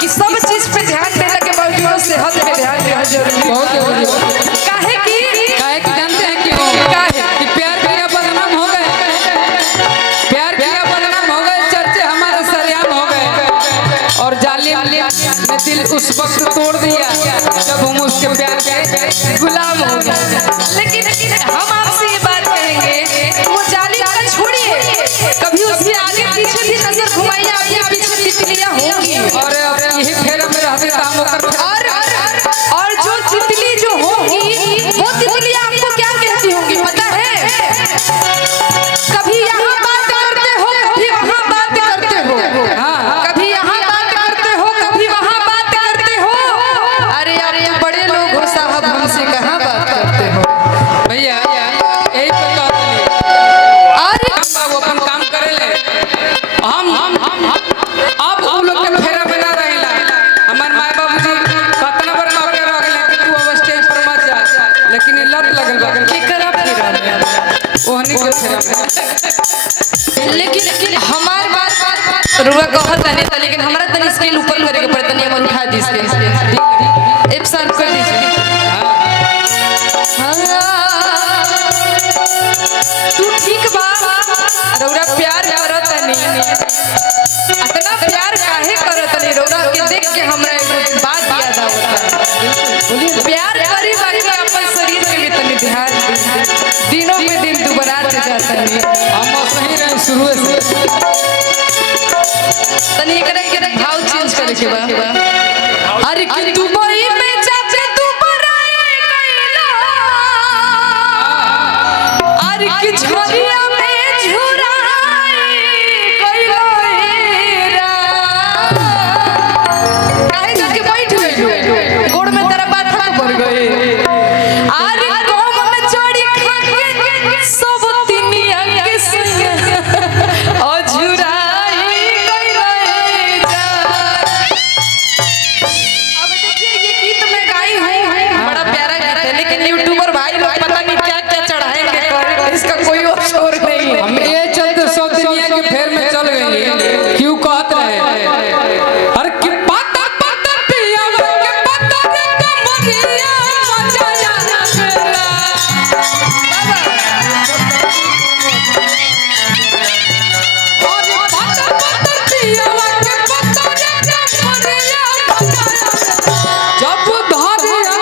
कि सब चीज पे ध्यान देने के बावजूद सेहत पे ध्यान देना जरूरी है। काहे कि जानते हैं क्यों? कि प्यार किया बदनाम हो गए, प्यार किया बदनाम हो गए, चर्चे हमारे सरेआम हो गए और जालिम ने दिल उस वक्त तोड़ दिया जब हम उसके प्यार के गुलाम हो गए। लेकिन हम आपसे ये बात कहेंगे, वो जालिम का छोड़िए, कभी उसके आगे पीछे भी नजर घुमाइए, आगे पीछे तितलियां होंगी और यही फेरा में रहते दामों कर और जो तितली जो होगी वो तितली आपको क्या कहती होगी पता है? कभी यहाँ बात करते हो, कभी वहाँ बात करते हो, कभी यहाँ बात करते हो, कभी वहाँ बात करते हो। अरे यार बड़े लोग हो साहब, हमसे कहाँ बात करते हो भैया? यही पे अरे वो अपन काम करे ले, हम अब उन लोग के फेरा में ना रहेला। हमार माय बाबूजी कतना बार कह के रखले कि तू अब स्टेज पर मत जा, लेकिन ये लत लगल बगल की करा फिर ओहनी के फेरा में। लेकिन हमार बात रुआ कहत नहीं था, लेकिन हमरा तनी स्केल ऊपर करे के पड़ता, नहीं हम उठा दी स्केल एक साथ कर दीजिए। तू ठीक बा, रउरा प्यार करत नहीं, इतना प्यार काहे करत नहीं? रउरा के देख के हमरा एक बात याद आवता, प्यार करी बाकी अपन शरीर के भी तनी ध्यान दी, दिनों पे दिन दुबरात जाता नहीं। हम सही रहे शुरू से, तनी करे भाव चेंज करे के बा। अरे कि दुबई में जाके तू बराए कैला, अरे कि झरिया में झुराए कैला रा, काहे जाके बैठ गइल गोड़ में तेरा बाथा पड़ गए। अरे कौम में चढ़ी खा के सब तिनिया के सैया अझुराई कैला जा। अब देखिए ये गीत मैं गाई हूँ, बड़ा प्यारा गीत है, लेकिन यूट्यूबर भाई लोग पता नहीं क्या क्या चढ़ाएंगे, इसका कोई और शोर नहीं है। हम ये चलते सब दुनिया के फेर में चल गए, क्यों कहते रहे अरे कि पता पता पिया के पता रे कमरिया मचाया ना और पता पता पिया के पता रे कमरिया मचाया जब धरिया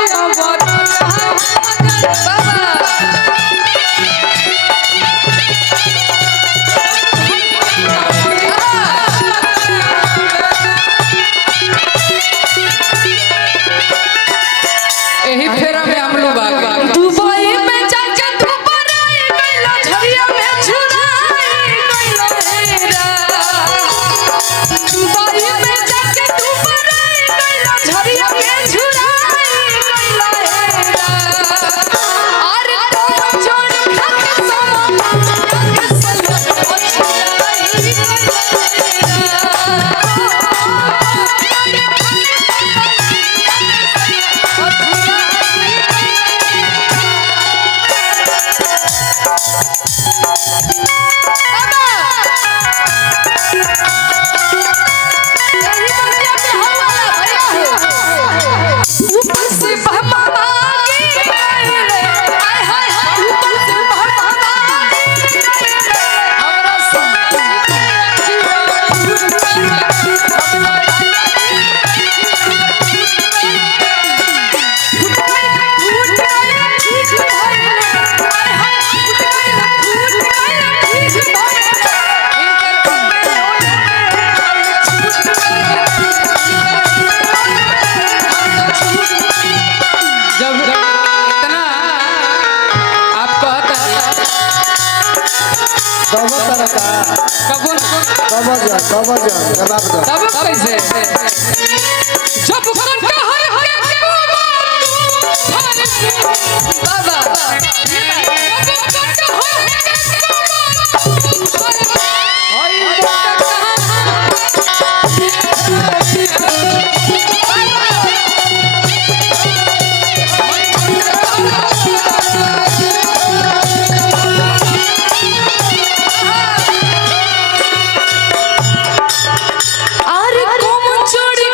यही फेरा में हम लोग आ गए। दुबई में जाके तू बराए कैला, झरिया में झुराए कैला रा। दुबई में जाके तू बराए कैला, झरिया में झुराए कैला रा। अरे तो जोड़ खा के समा के संग अछुराई ऊपर से बहमा मांगी रे, हाय हाय हाय, ऊपर से बहमा मांगी रे, हमरा संग जब इतना आप कहता कबो तब कैसे जब कंटहर बाबा अरे कौन चोरी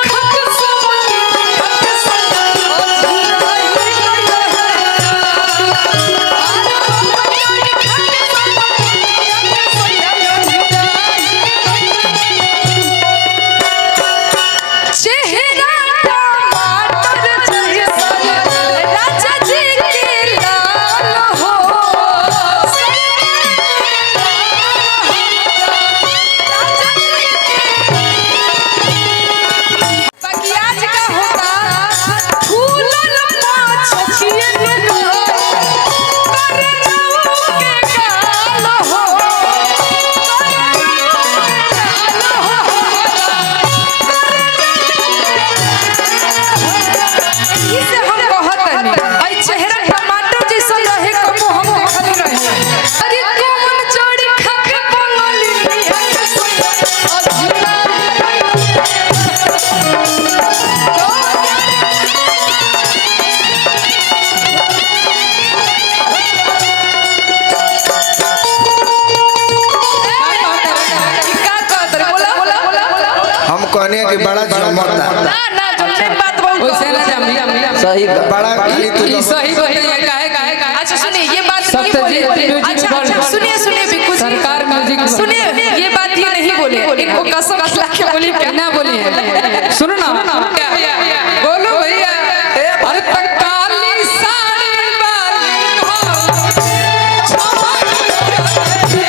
बड़ा जमता ना ना जमने की बात बहुत ओइसे ना जमी सही बड़ा खाली तू ई सही वही है काहे अच्छा सुनिए ये बात नहीं सत्यजीत बोले म्यूजिक अच्छा वर्ल्ड। अच्छा सुनिए सुनिए बिल्कुल सरकार म्यूजिक वर्ल्ड। सुनिए ये बात ये नहीं बोले इनको कसम खिला के बोली क्या ना बोली है सुनो ना बोलो भैया अरे तक काली साड़ी वाली काली साड़ी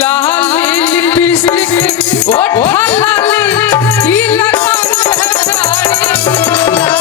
लाली लिपस्टिक ओठा लाली ई लगाम साड़ी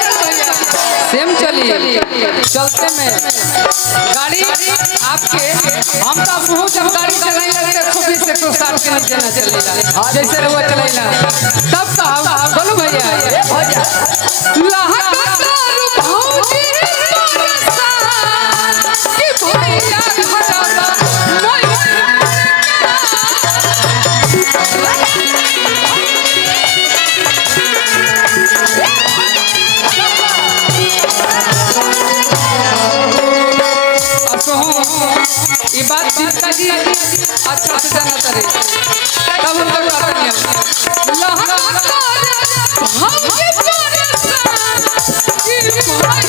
सेम चलिए चलते में गाड़ी आपके हम तो बहुत जब गाड़ी चलाई लगते 120 160 के नीचे ना चलेगा जैसे रहुआ चलेगा तब तो हम बोलो भैया हो जा लहका भौजी परेशान कि भैया खराबा मोई ये बात सीता जी अच्छा से जाना करे तब उनको कहते हैं लहका हम के परेशान कि भाई